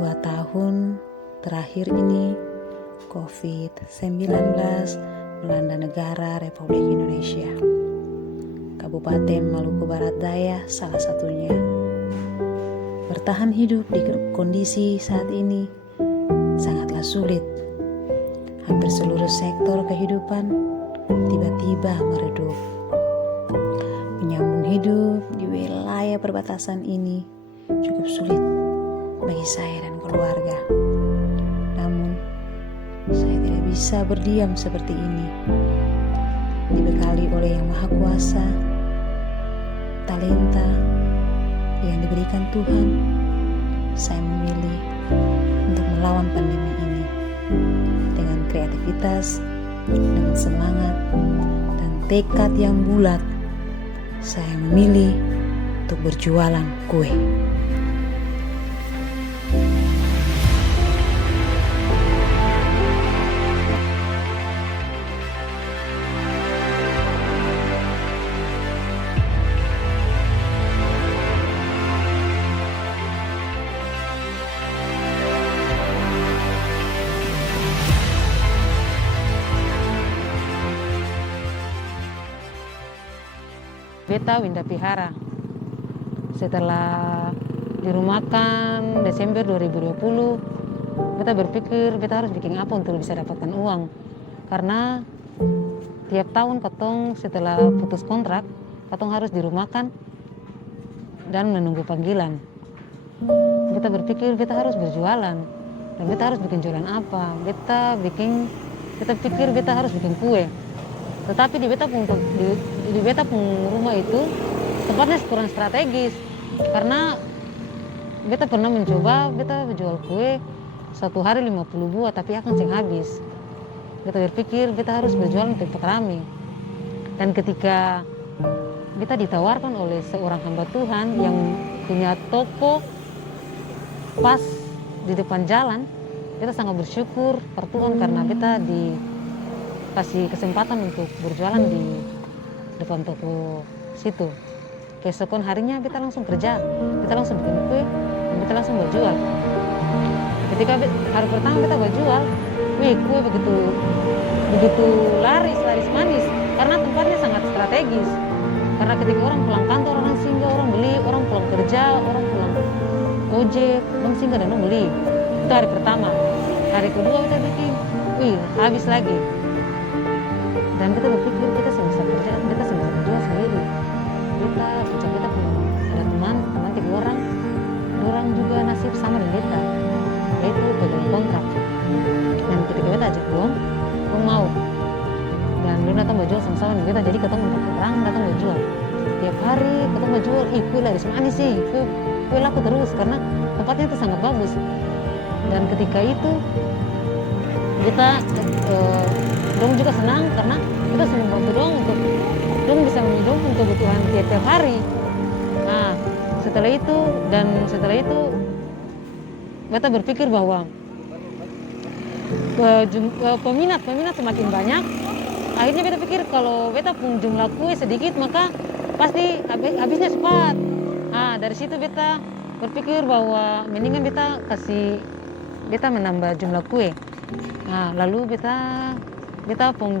2 tahun terakhir ini COVID-19 melanda negara Republik Indonesia. Kabupaten Maluku Barat Daya salah satunya. Bertahan hidup di kondisi saat ini sangatlah sulit. Hampir seluruh sektor kehidupan tiba-tiba meredup. Menyambung hidup di wilayah perbatasan ini cukup sulit bagi saya dan keluarga. Namun, saya tidak bisa berdiam seperti ini. Dibekali oleh Yang Maha Kuasa, talenta yang diberikan Tuhan, saya memilih untuk melawan pandemi ini dengan kreativitas, dengan semangat, dan tekad yang bulat. Saya memilih untuk berjualan kue. Beta Winda Pihara. Setelah dirumahkan Desember 2020, beta berpikir beta harus bikin apa untuk bisa dapatkan uang. Karena tiap tahun katong setelah putus kontrak, katong harus dirumahkan dan menunggu panggilan. Beta berpikir beta harus berjualan. Dan beta harus bikin jualan apa? Beta pikir beta harus bikin kue. Tetapi di beta pun rumah itu tempatnya kurang strategis, karena beta pernah mencoba beta jual kue 1 hari 50 buah tapi akan sing habis. Beta berpikir beta harus berjualan di tempat rame. Dan ketika beta ditawarkan oleh seorang hamba Tuhan yang punya toko pas di depan jalan, beta sangat bersyukur per Tuhan karena beta dikasih kesempatan untuk berjualan di depan toko situ. Keesokan harinya beta langsung kerja, beta langsung bikin kue, dan beta langsung berjual. Ketika hari pertama beta berjual, kue begitu laris manis, karena tempatnya sangat strategis. Karena ketika orang pulang kantor, orang singgah, orang beli, orang pulang kerja, orang pulang ojek, orang singgah dan orang beli. Itu hari pertama. Hari kedua beta bikin, habis lagi. Dan kita berpikir kita bisa kerja, kita bisa berjual sendiri. Kita punya ada teman 3 orang, 2 orang juga nasib sama dengan beta, yaitu pegang kontrak. Dan ketika beta ajak belum mau. Dan belum datang berjual sama-sama dengan beta, jadi ketemu orang datang berjual. Tiap hari ketemu berjual, kue laris manis sih, kue laku terus karena tempatnya itu sangat bagus. Dan ketika itu kita dong juga senang karena kita semua membantu dong bisa menhidup untuk kebutuhan tiap hari. Nah, setelah itu beta berpikir bahwa peminat semakin banyak. Akhirnya beta pikir kalau beta pun jumlah kue sedikit maka pasti habisnya cepat. Nah, dari situ beta berpikir bahwa mendingan beta menambah jumlah kue. Nah, lalu beta pun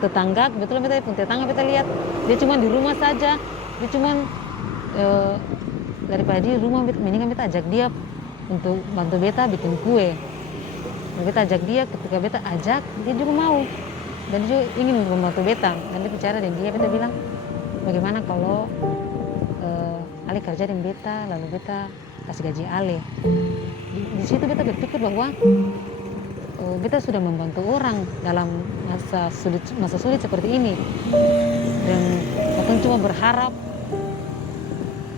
tetangga, kebetulan beta pun tetangga beta lihat dia cuma di rumah saja, dia cuma daripada di rumah mendingan beta ajak dia untuk bantu beta bikin kue. Dan beta ajak dia, ketika beta ajak dia juga mau dan dia juga ingin membantu beta. Dan beta bicara dengan dia, beta bilang bagaimana kalau Ale kerja dengan beta lalu beta kasih gaji Ale. Di situ beta berpikir bahwa beta sudah membantu orang dalam masa sulit seperti ini. Dan katong cuma berharap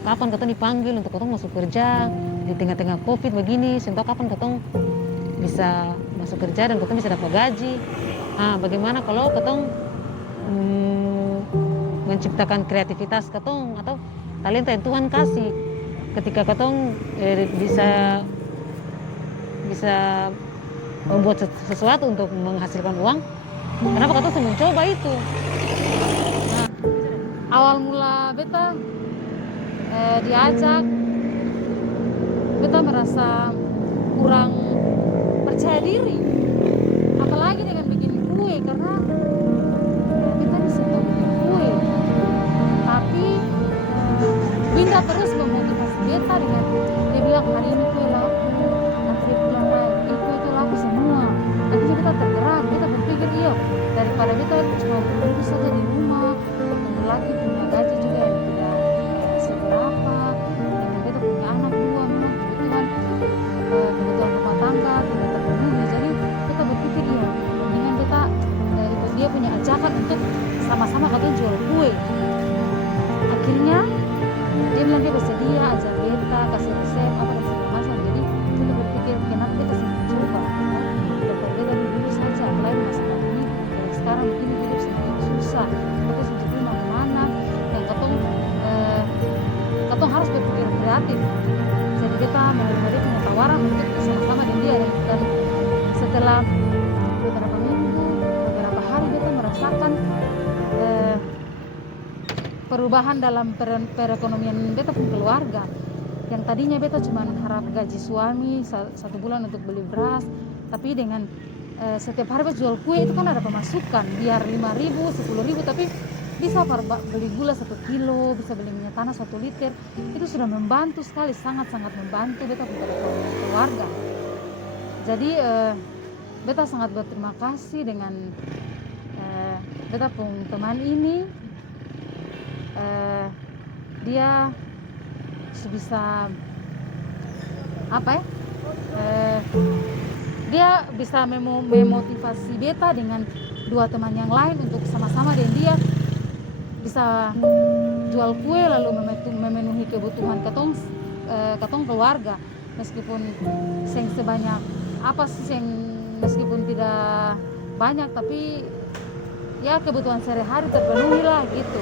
kapan katong dipanggil untuk katong masuk kerja di tengah-tengah COVID begini, sentuh kapan katong bisa masuk kerja dan katong bisa dapat gaji. Nah, bagaimana kalau katong menciptakan kreativitas katong atau talenta yang Tuhan kasih, ketika katong bisa membuat sesuatu untuk menghasilkan uang, kenapa katong mencoba itu? Nah, awal mula beta diajak beta merasa kurang percaya diri, apalagi dengan bikin kue, karena beta bisa tahu bikin kue, tapi Winda terus memotivasi beta dengan dia bilang hari ini kue laku, nanti dia pulang lagi kue itu laku semua. Akhirnya beta tergerak, beta berpikir iya, daripada beta cuma berdiri saja di rumah, tunggu lagi punya gaji juga yang tidak seberapa, dengan beta punya anak dua, memang kebutuhan rumah tangga tidak terpenuhi. Jadi beta berpikir iya, mendingan beta ikut dia punya ajakan untuk sama-sama katanya jual kue. Akhirnya dia bilang dia bersedia ajar beta, kasih resep apa dan segala macam. Jadi beta berpikir kenapa beta sendiri coba, daripada beta dulu saja, apalagi masa pandemi dan sekarang begini hidup semakin susah, beta sendiri mau kemana, dan katong harus berpikir kreatif. Jadi beta menerima dia punya tawaran untuk bersama-sama dengan dia, dan setelah beberapa minggu, beberapa hari beta merasakan perubahan dalam perekonomian beta pun keluarga. Yang tadinya beta cuma harap gaji suami satu bulan untuk beli beras, tapi dengan setiap hari beta jual kue itu kan ada pemasukan, biar 5.000, 10.000, tapi bisa beli gula 1 kilo, bisa beli minyak tanah 1 liter. Itu sudah membantu sekali, sangat-sangat membantu beta punya perekonomian keluarga. Jadi beta sangat berterima kasih dengan beta pun teman ini. Dia bisa dia bisa memotivasi beta dengan 2 teman yang lain untuk sama-sama dengan dia bisa jual kue, lalu memenuhi kebutuhan katong keluarga, meskipun sebanyak apa sih, meskipun tidak banyak, tapi ya kebutuhan sehari-hari terpenuhi lah gitu.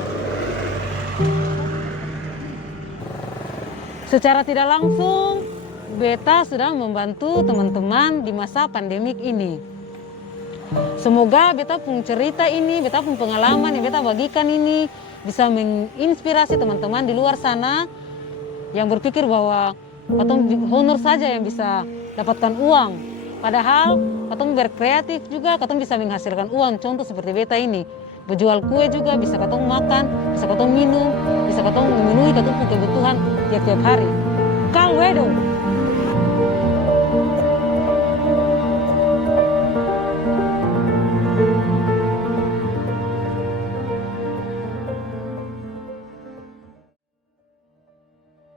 Secara tidak langsung, beta sudah membantu teman-teman di masa pandemik ini. Semoga beta pun cerita ini, beta pun pengalaman yang beta bagikan ini bisa menginspirasi teman-teman di luar sana yang berpikir bahwa katong honor saja yang bisa dapatkan uang. Padahal katong berkreatif juga, katong bisa menghasilkan uang. Contoh seperti beta ini, berjual kue juga bisa katong makan, bisa katong minum, bisa katong memenuhi katong kebutuhan tiap-tiap hari. Kal wedo.